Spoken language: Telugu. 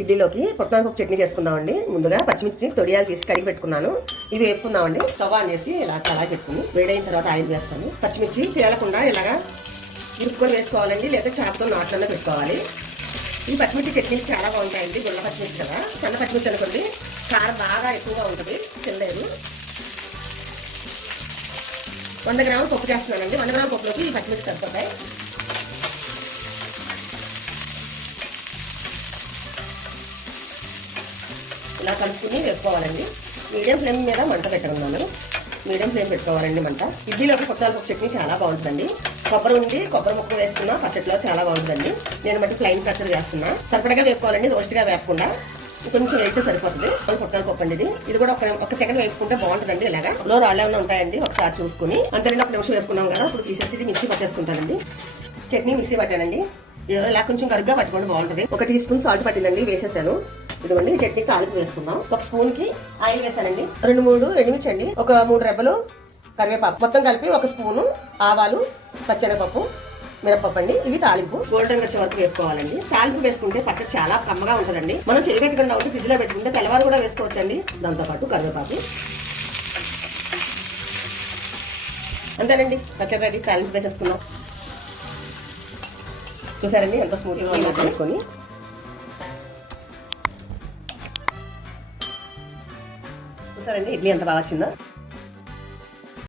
ఇడ్లీలోకి పొట్టపప్పు చట్నీ చేసుకుందామండి. ముందుగా పచ్చిమిర్చి తొడియాలు తీసి కడిగి పెట్టుకున్నాను. ఇవి వేపుకుందామండి. స్టవ్ ఆన్ చేసి ఇలా కళాయి పెట్టుకుని వేడైన తర్వాత ఆయిల్ వేస్తాను. పచ్చిమిర్చి పేలకుండా ఇలాగా ఇరుక్కొని వేసుకోవాలండి లేదా చాపతో నాట్లోనే పెట్టుకోవాలి. ఈ పచ్చిమిర్చి చట్నీలు చాలా బాగుంటాయండి గుళ్ళ పచ్చిమిర్చి కదా. సన్న పచ్చిమిర్చి అనుకోండి కారం బాగా ఎక్కువగా ఉంటుంది తినలేదు. వంద గ్రాములు పప్పు చేస్తున్నానండి. వంద గ్రాముల పప్పులోకి ఈ పచ్చిమిర్చి సరిపోతాయి. ఇలా కలుపుకుని వేసుకోవాలండి. మీడియం ఫ్లేమ్ మీద మంట పెట్టనున్నాను. మీడియం ఫ్లేమ్ పెట్టుకోవాలండి మంట. ఇడ్లీలోకి కొత్త చట్నీ చాలా బాగుంటుందండి. కొబ్బరి ఉండి కొబ్బరి ముక్క వేసుకున్న పచ్చట్లో చాలా బాగుంటుందండి. నేను మట్టి ఫ్లైన్ పచ్చడి చేస్తున్నా సరిపడగా వేపుకోవాలండి రోస్ట్గా వేపకుండా. కొంచెం వేస్తే సరిపోతుంది. పుట్టాల పప్పు అండి ఇది. ఇది కూడా ఒక ఒక సెకండ్ వేపుకుంటే బాగుంటుందండి ఇలాగా. లో రాళ్ళు ఏమైనా ఉంటాయండి ఒకసారి చూసుకుని. అంతేనండి ఒక నిమిషం వేపుకున్నాం కదా ఇప్పుడు తీసేసి ఇది మిక్సీ పట్టేసుకుంటానండి. చట్నీ మిక్సీ పట్టానండి. ఇది ఇలా కొంచెం కరుగ్గా పట్టుకోండి బాగుంటుంది. ఒక టీ స్పూన్ సాల్ట్ పట్టిందండి వేసేసాను. ఇదిగోండి చట్నీ తాలింపు వేసుకుందాం. ఒక స్పూన్కి ఆయిల్ వేసానండి. రెండు మూడు ఎండుమిర్చి అండి ఒక మూడు రెబ్బలు కరివేపాకు. మొత్తం కలిపి ఒక స్పూను ఆవాలు పచ్చెనగపప్పు మిరపప్పు అండి. ఇవి తాలింపు. గోల్డెన్ వచ్చే వరకు వేసుకోవాలండి తాలింపు వేసుకుంటే పచ్చడి చాలా కమ్మగా ఉంటుందండి. మనం చెయ్యి పెట్టుకుండా ఉంటే ఫ్రిడ్జ్లో పెట్టుకుంటే తెల్లవారు కూడా వేసుకోవచ్చండి. దాంతోపాటు కరివేపాకు. అంతేనండి. పచ్చడి రెడీ. తాలింపు వేసేసుకున్నాం చూసారండి? ఎంత స్మూత్గా ఉందో కలుపుకొని చూసారండి ఇడ్లీ ఎంత బాగా వచ్చిందో.